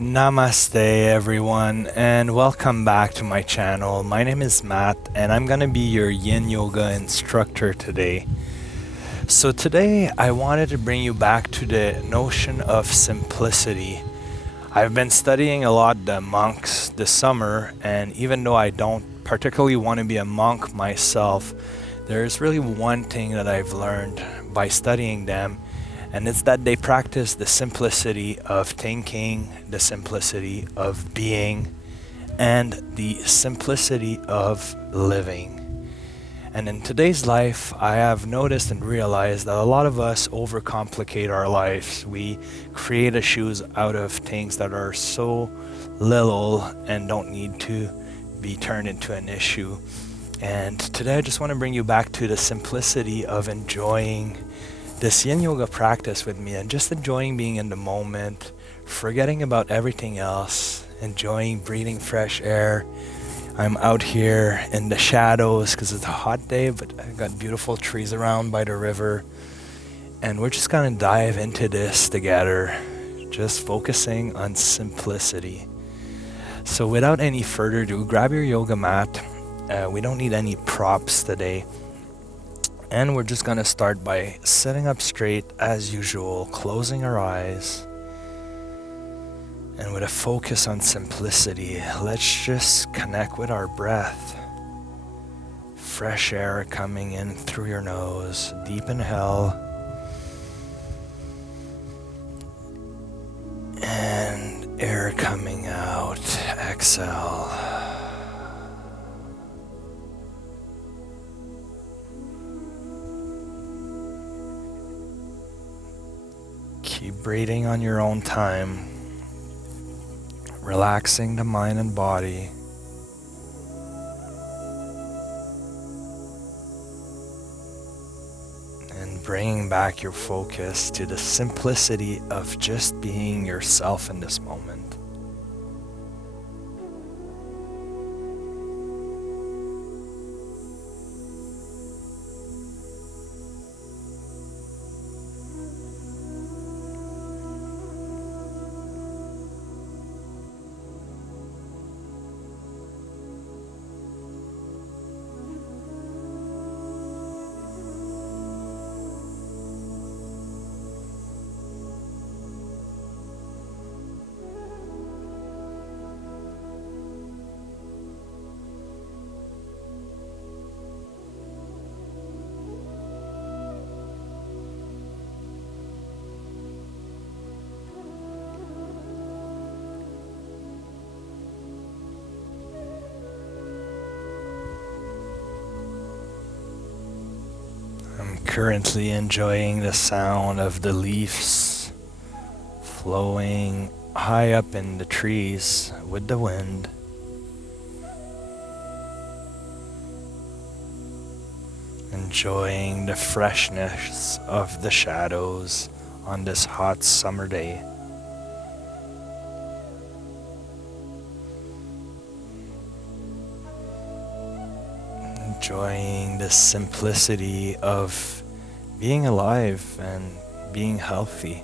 Namaste everyone and welcome back to my channel. My name is Matt and I'm gonna be your Yin Yoga instructor today. So today I wanted to bring you back to the notion of simplicity. I've been studying a lot the monks this summer, and even though I don't particularly want to be a monk myself, there's really one thing that I've learned by studying them, and it's that they practice the simplicity of thinking, the simplicity of being, and the simplicity of living. And in today's life, I have noticed and realized that a lot of us overcomplicate our lives. We create issues out of things that are so little and don't need to be turned into an issue. And today I just want to bring you back to the simplicity of enjoying this Yin Yoga practice with me and just enjoying being in the moment, forgetting about everything else, enjoying breathing fresh air. I'm out here in the shadows because it's a hot day, but I've got beautiful trees around by the river. And we're just going to dive into this together, just focusing on simplicity. So without any further ado, grab your yoga mat. We don't need any props today. And we're just going to start by sitting up straight as usual, closing our eyes. And with a focus on simplicity, let's just connect with our breath. Fresh air coming in through your nose, deep inhale. And air coming out, exhale. Keep breathing on your own time, relaxing the mind and body. And bringing back your focus to the simplicity of just being yourself in this moment. I'm currently enjoying the sound of the leaves flowing high up in the trees with the wind. Enjoying the freshness of the shadows on this hot summer day. Enjoying the simplicity of being alive and being healthy.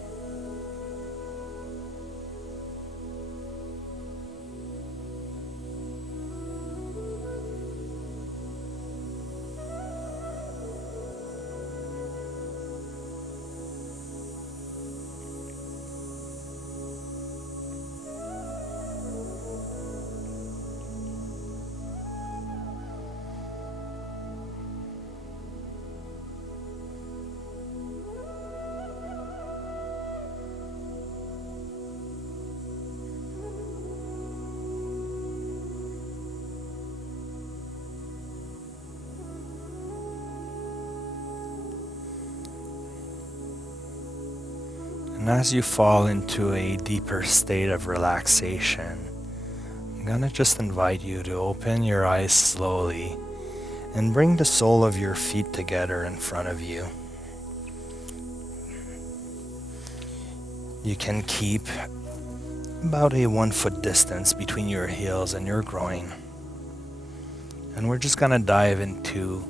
And as you fall into a deeper state of relaxation, I'm gonna just invite you to open your eyes slowly and bring the sole of your feet together in front of you. You can keep about a 1 foot distance between your heels and your groin. And we're just gonna dive into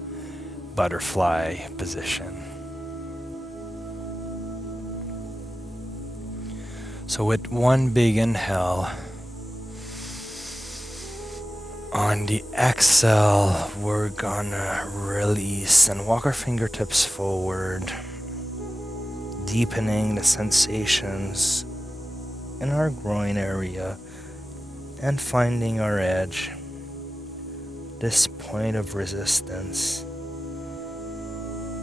butterfly position. So with one big inhale, on the exhale, we're gonna release and walk our fingertips forward, deepening the sensations in our groin area and finding our edge, this point of resistance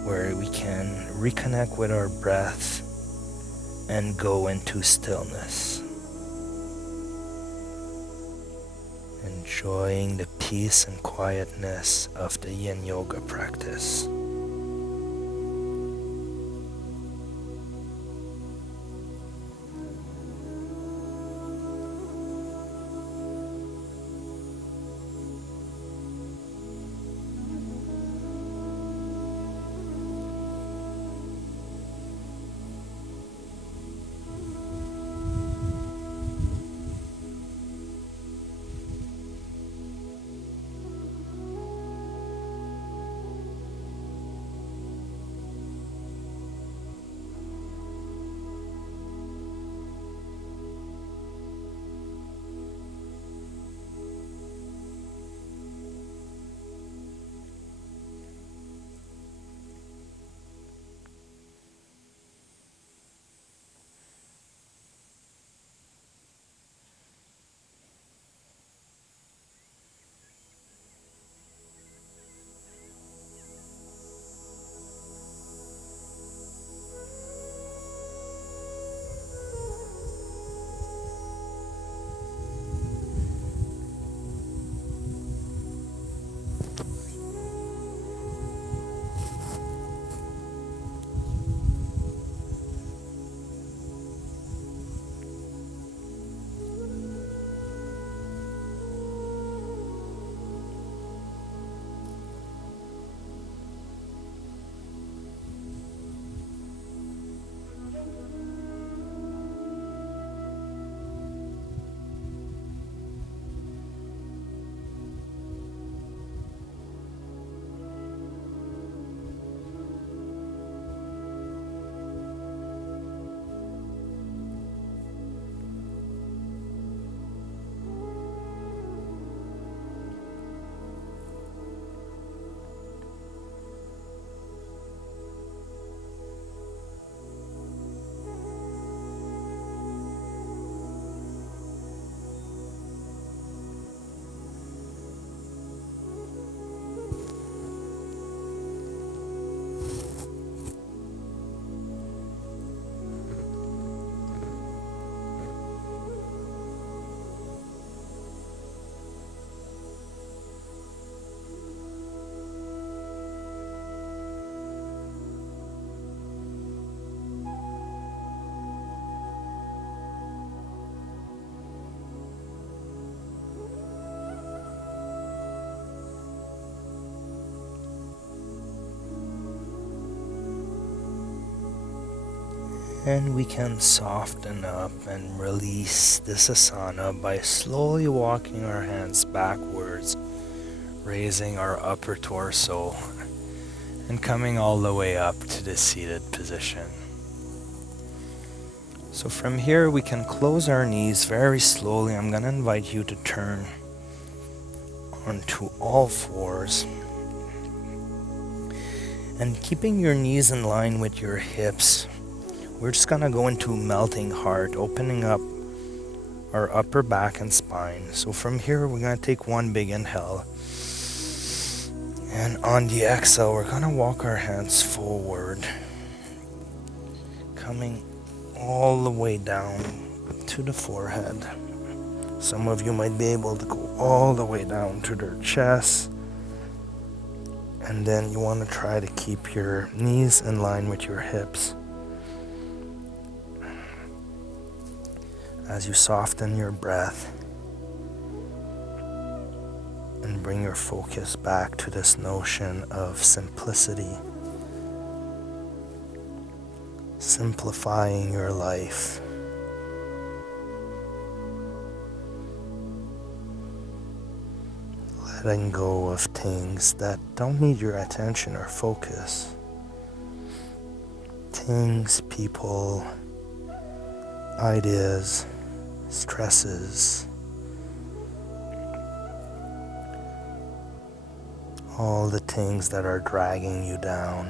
where we can reconnect with our breath and go into stillness. Enjoying the peace and quietness of the Yin Yoga practice. And we can soften up and release this asana by slowly walking our hands backwards, raising our upper torso, and coming all the way up to the seated position. So from here we can close our knees very slowly. I'm going to invite you to turn onto all fours. And keeping your knees in line with your hips, we're just gonna go into melting heart, opening up our upper back and spine. So from here, we're gonna take one big inhale. And on the exhale, we're gonna walk our hands forward, coming all the way down to the forehead. Some of you might be able to go all the way down to their chest. And then you wanna try to keep your knees in line with your hips. As you soften your breath and bring your focus back to this notion of simplicity, simplifying your life, letting go of things that don't need your attention or focus, things, people, ideas, stresses, all the things that are dragging you down,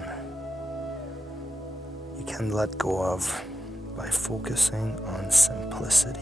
you can let go of by focusing on simplicity.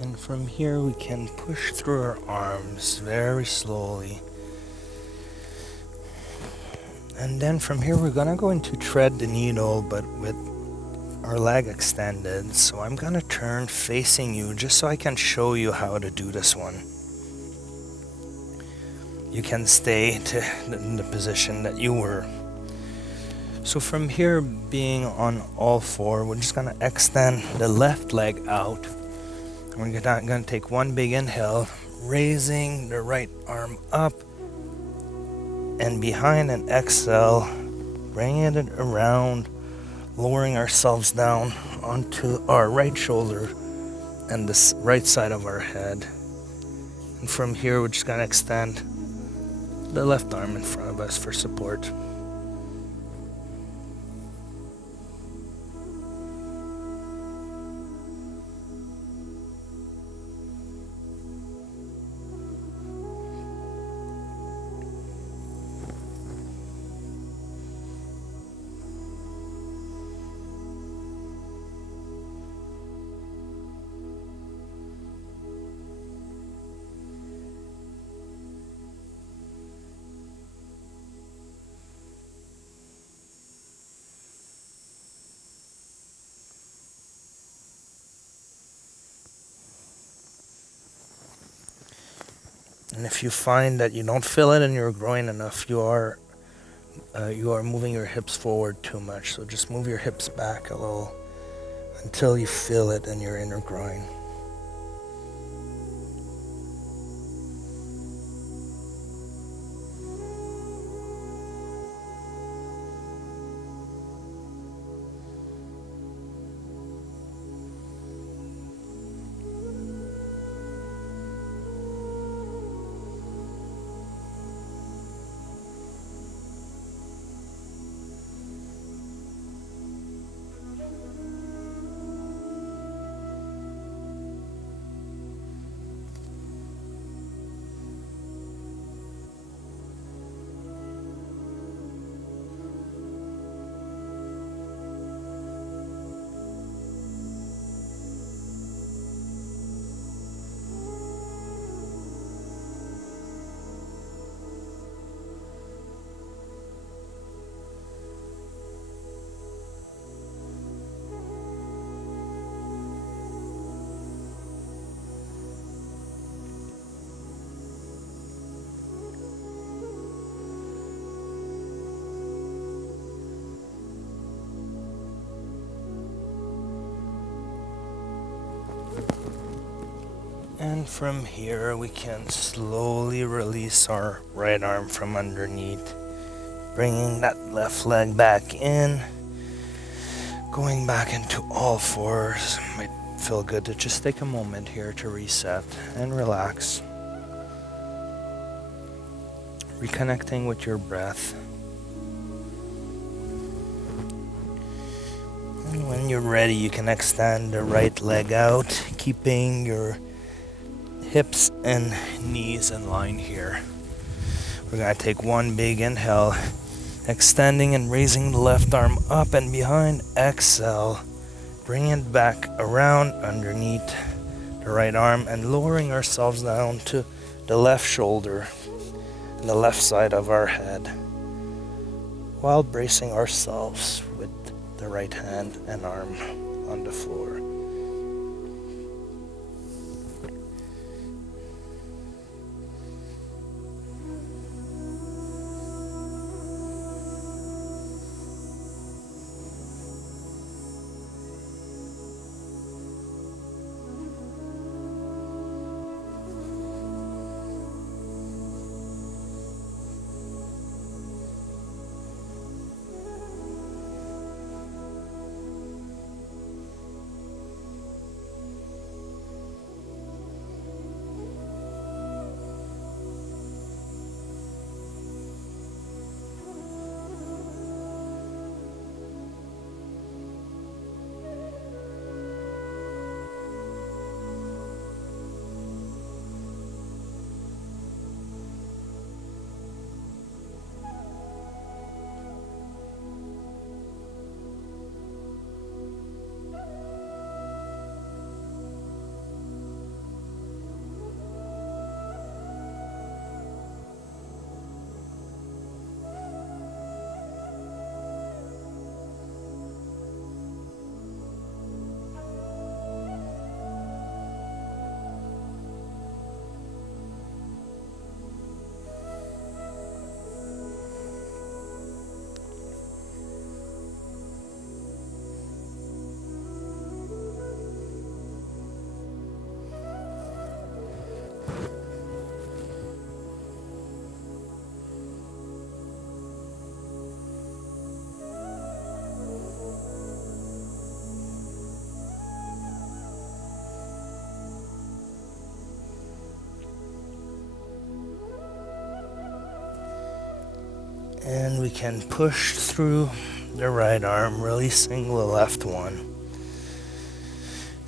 And from here we can push through our arms very slowly. And then from here we're gonna go into thread the needle, but with our leg extended. So I'm gonna turn facing you just so I can show you how to do this one. You can stay in the position that you were. So from here, being on all four, we're just gonna extend the left leg out. We're gonna take one big inhale, raising the right arm up, and behind an exhale, bringing it around, lowering ourselves down onto our right shoulder and the right side of our head. And from here, we're just gonna extend the left arm in front of us for support. And if you find that you don't feel it in your groin enough, you are moving your hips forward too much. So just move your hips back a little until you feel it in your inner groin. And from here, we can slowly release our right arm from underneath, bringing that left leg back in, going back into all fours. Might feel good to just take a moment here to reset and relax. reconnecting with your breath. And when you're ready, you can extend the right leg out, keeping your hips and knees in line here. We're going to take one big inhale, extending and raising the left arm up and behind. Exhale, bring it back around underneath the right arm and lowering ourselves down to the left shoulder and the left side of our head, while bracing ourselves with the right hand and arm on the floor. And we can push through the right arm, releasing the left one,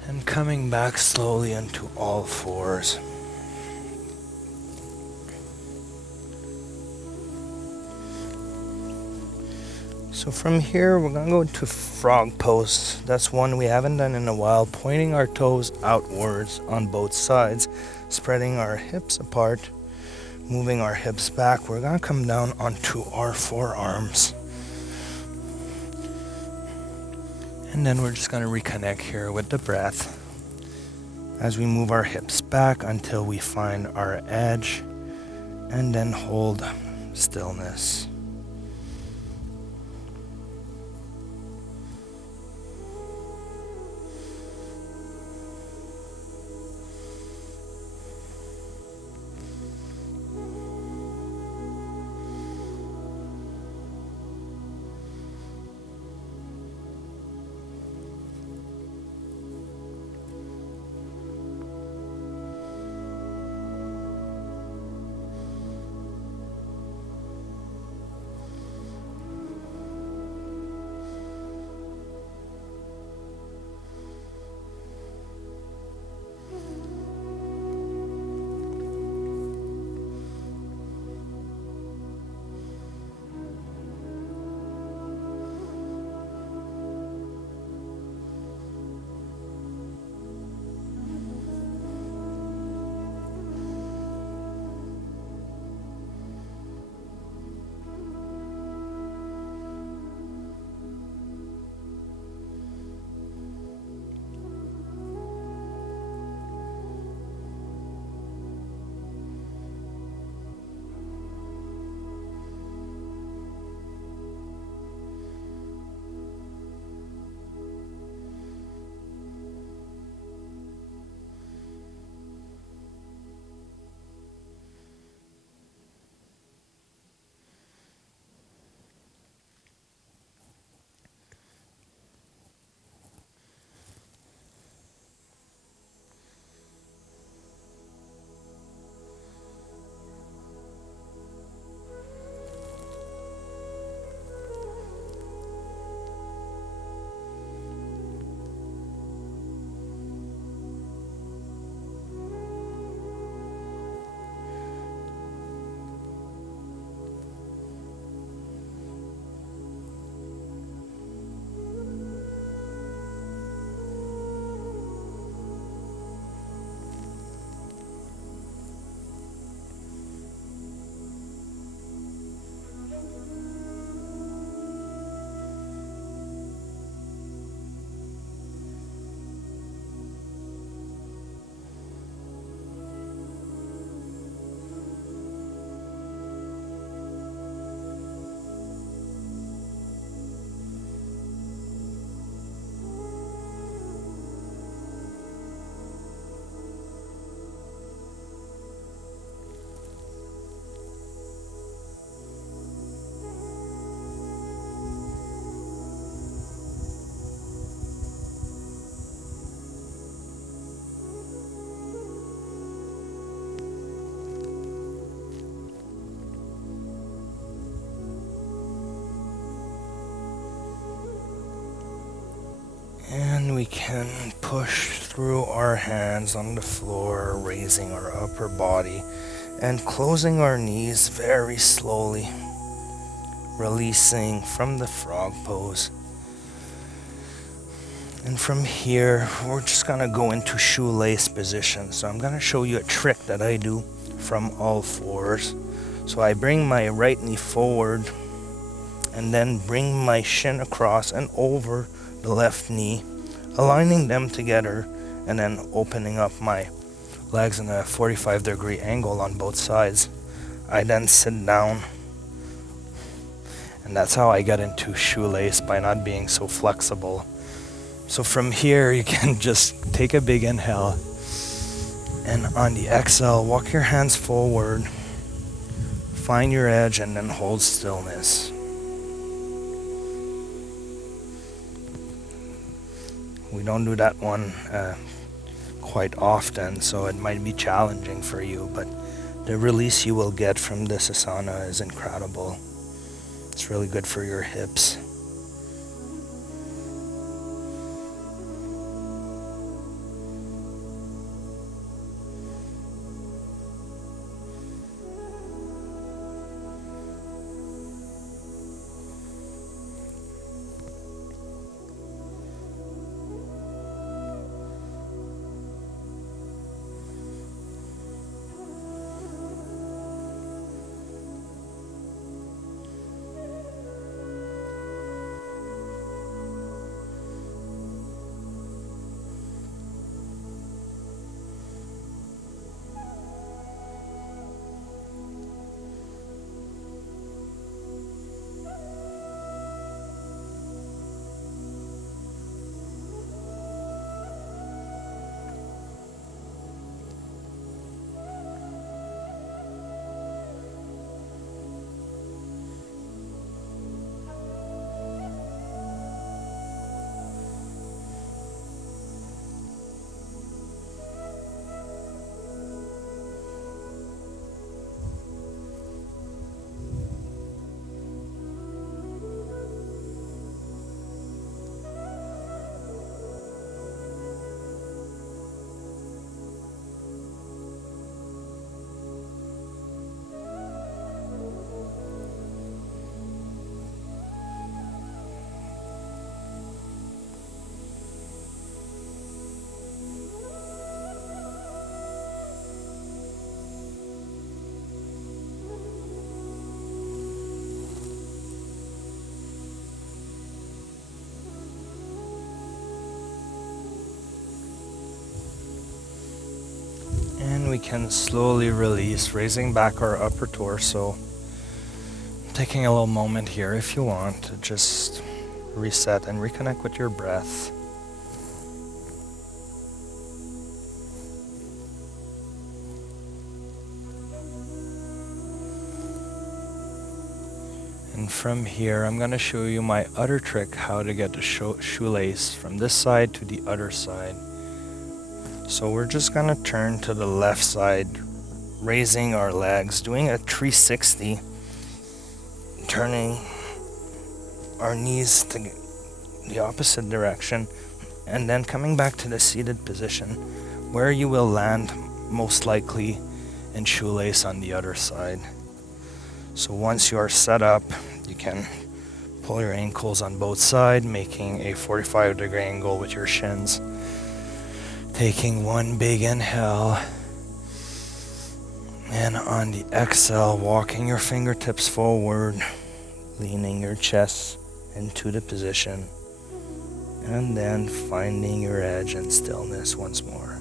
and coming back slowly into all fours. So from here, we're going to go into frog pose. That's one we haven't done in a while, pointing our toes outwards on both sides, spreading our hips apart, moving our hips back. We're going to come down onto our forearms. And then we're just going to reconnect here with the breath as we move our hips back until we find our edge, and then hold stillness. can push through our hands on the floor, raising our upper body and closing our knees very slowly, releasing from the frog pose. And from here, we're just gonna go into shoelace position. So I'm gonna show you a trick that I do from all fours. So I bring my right knee forward and then bring my shin across and over the left knee, aligning them together and then opening up my legs in a 45-degree angle on both sides. I then sit down, and that's how I get into shoelace, by not being so flexible. So from here, you can just take a big inhale, and on the exhale, walk your hands forward, find your edge, and then hold stillness. We don't do that one quite often, so it might be challenging for you, but the release you will get from this asana is incredible. It's really good for your hips. We can slowly release, raising back our upper torso. Taking a little moment here, if you want, to just reset and reconnect with your breath. And from here, I'm going to show you my other trick, how to get the shoelace from this side to the other side. So we're just gonna turn to the left side, raising our legs, doing a 360, turning our knees to the opposite direction, and then coming back to the seated position, where you will land most likely in shoelace on the other side. So once you are set up, you can pull your ankles on both sides, making a 45-degree angle with your shins. Taking one big inhale, and on the exhale, walking your fingertips forward, leaning your chest into the position, and then finding your edge and stillness once more.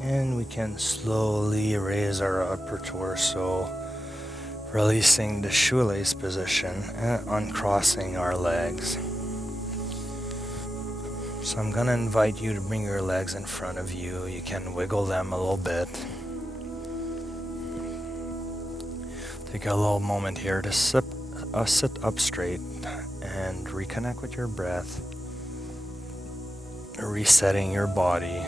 And we can slowly raise our upper torso, releasing the shoelace position and uncrossing our legs. So I'm gonna invite you to bring your legs in front of you. You can wiggle them a little bit. Take a little moment here to sit up straight and reconnect with your breath, resetting your body.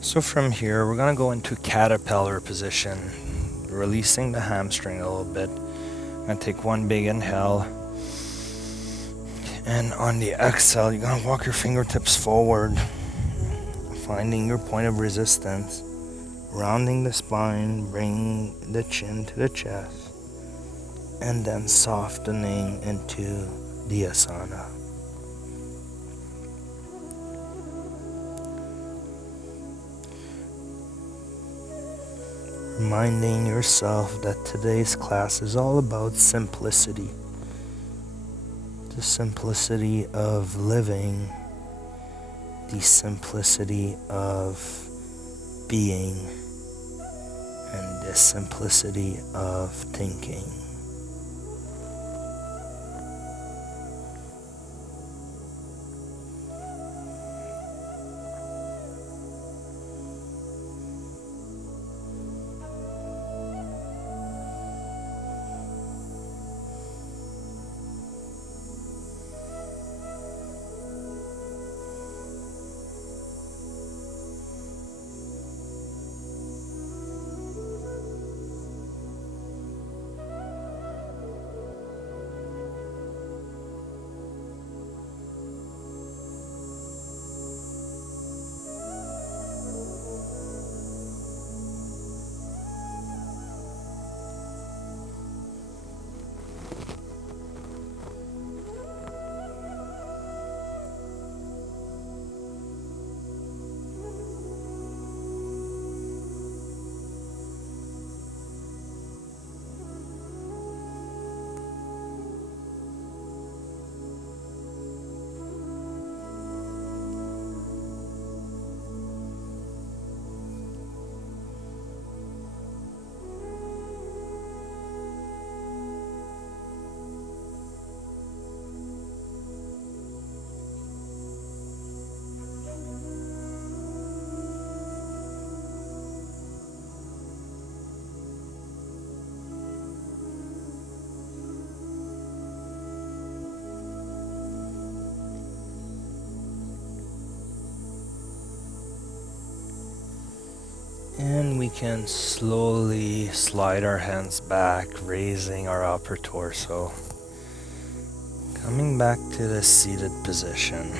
So from here, we're gonna go into caterpillar position, releasing the hamstring a little bit. I'm gonna take one big inhale. And on the exhale, you're gonna walk your fingertips forward, finding your point of resistance, rounding the spine, bringing the chin to the chest, and then softening into the asana. Reminding yourself that today's class is all about simplicity. The simplicity of living, the simplicity of being, and the simplicity of thinking. And we can slowly slide our hands back, raising our upper torso. Coming back to the seated position.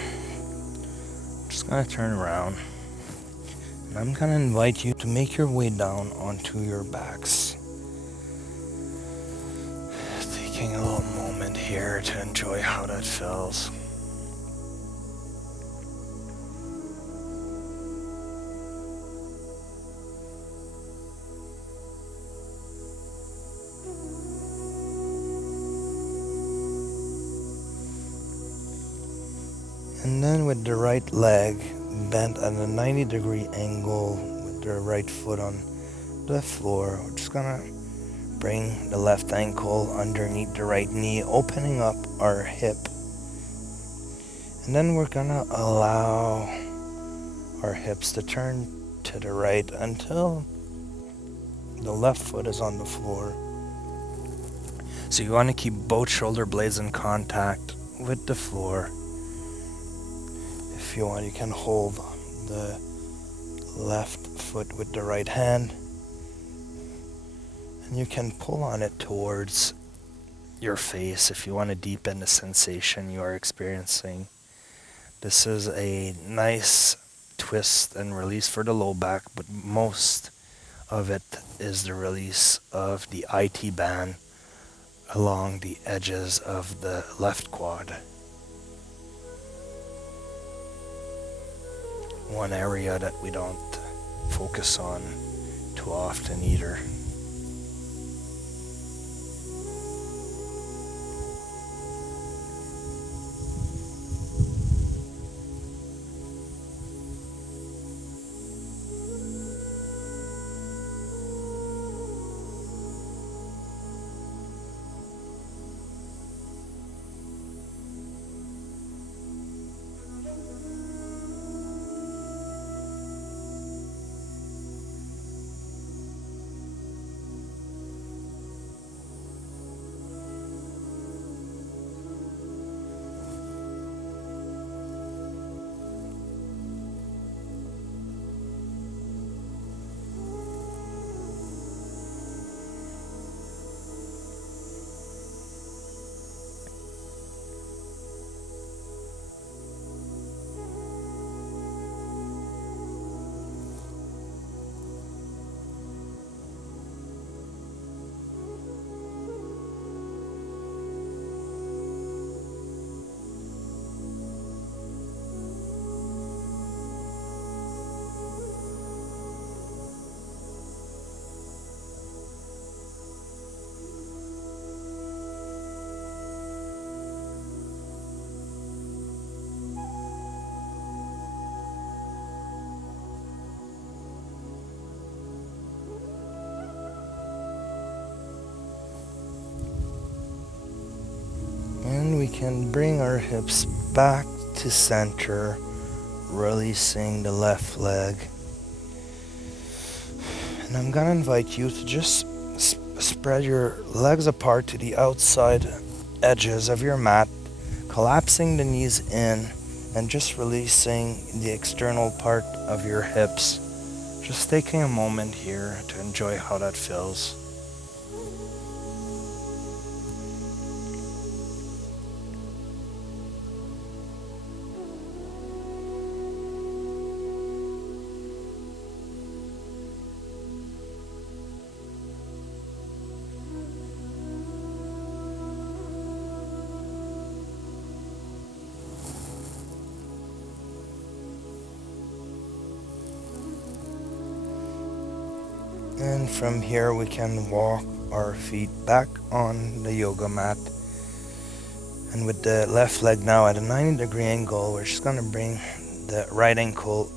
Just gonna turn around. And I'm gonna invite you to make your way down onto your backs. Taking a little moment here to enjoy how that feels. And then with the right leg bent at a 90-degree angle with the right foot on the floor, we're just gonna bring the left ankle underneath the right knee, opening up our hip. And then we're gonna allow our hips to turn to the right until the left foot is on the floor. So you want to keep both shoulder blades in contact with the floor. If you want, you can hold the left foot with the right hand, and you can pull on it towards your face if you want to deepen the sensation you are experiencing. This is a nice twist and release for the low back, but most of it is the release of the IT band along the edges of the left quad. One area that we don't focus on too often either. And we can bring our hips back to center, releasing the left leg. And I'm gonna invite you to just spread your legs apart to the outside edges of your mat, collapsing the knees in and just releasing the external part of your hips. Just taking a moment here to enjoy how that feels. And from here we can walk our feet back on the yoga mat. And with the left leg now at a 90-degree angle, we're just going to bring the right ankle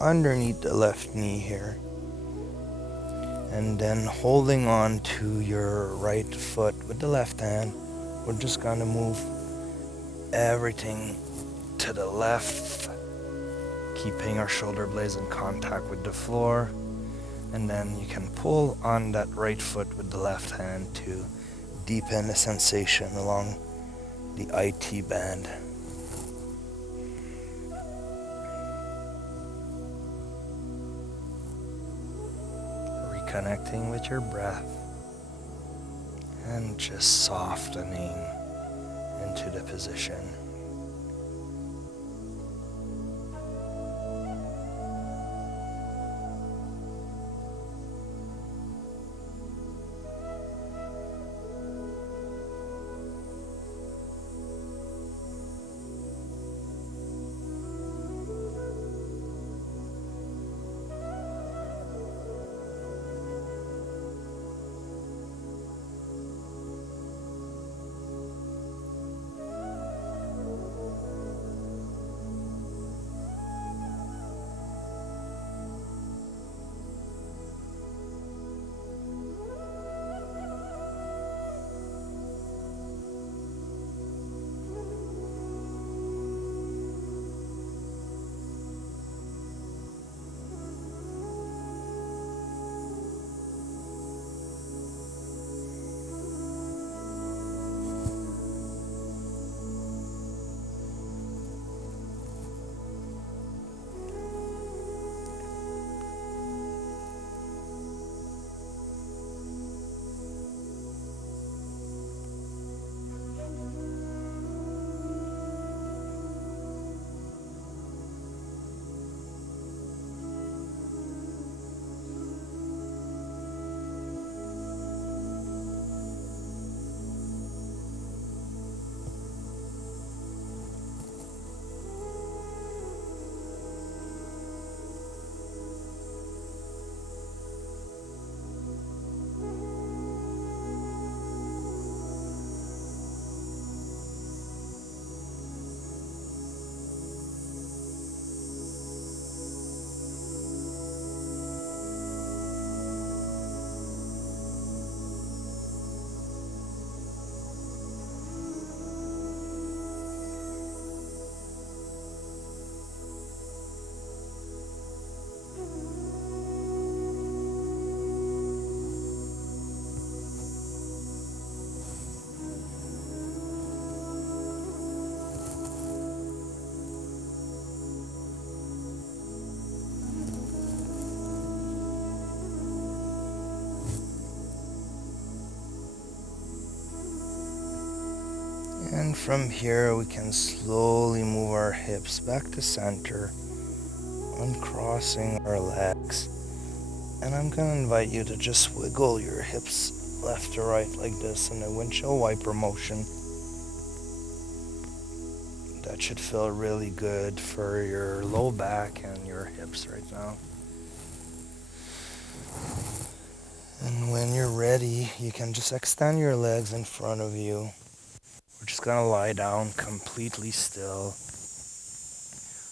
underneath the left knee here. And then holding on to your right foot with the left hand, we're just going to move everything to the left, keeping our shoulder blades in contact with the floor. And then you can pull on that right foot with the left hand to deepen the sensation along the IT band. Reconnecting with your breath and just softening into the position. And from here we can slowly move our hips back to center, uncrossing our legs. And I'm going to invite you to just wiggle your hips left to right like this in a windshield wiper motion. That should feel really good for your low back and your hips right now. And when you're ready, you can just extend your legs in front of you. We're just going to lie down completely still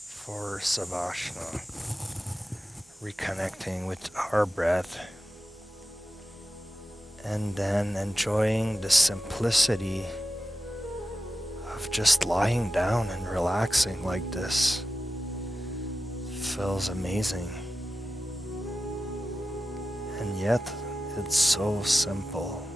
for Savasana, reconnecting with our breath, and then enjoying the simplicity of just lying down and relaxing like this. Feels amazing. And yet, it's so simple.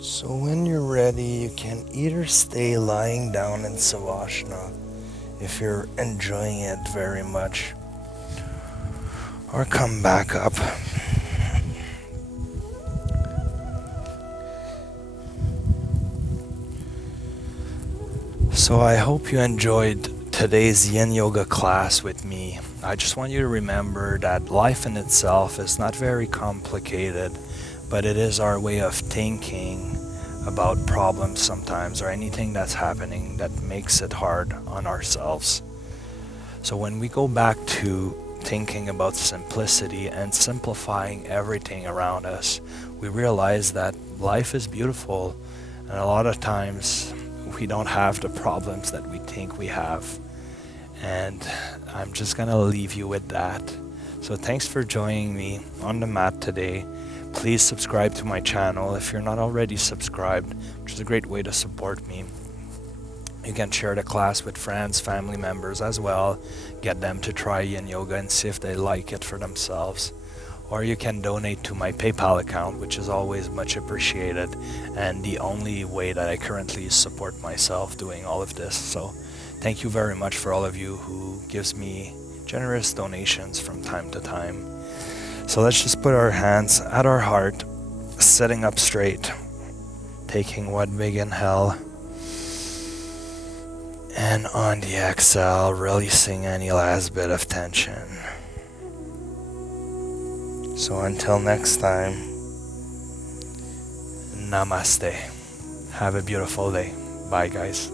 So when you're ready, you can either stay lying down in Savasana if you're enjoying it very much, or come back up. So I hope you enjoyed today's Yin Yoga class with me, I just want you to remember that life in itself is not very complicated, but it is our way of thinking about problems sometimes, or anything that's happening that makes it hard on ourselves. So when we go back to thinking about simplicity and simplifying everything around us, we realize that life is beautiful, and a lot of times we don't have the problems that we think we have. And I'm just gonna leave you with that. So thanks for joining me on the mat today. Please subscribe to my channel if you're not already subscribed, which is a great way to support me. You can share the class with friends, family members as well. Get them to try Yin Yoga and see if they like it for themselves. Or you can donate to my PayPal account, which is always much appreciated, and the only way that I currently support myself doing all of this. So thank you very much for all of you who gives me generous donations from time to time. So let's just put our hands at our heart, sitting up straight, taking one big inhale, and on the exhale, releasing any last bit of tension. So until next time, Namaste. Have a beautiful day. Bye, guys.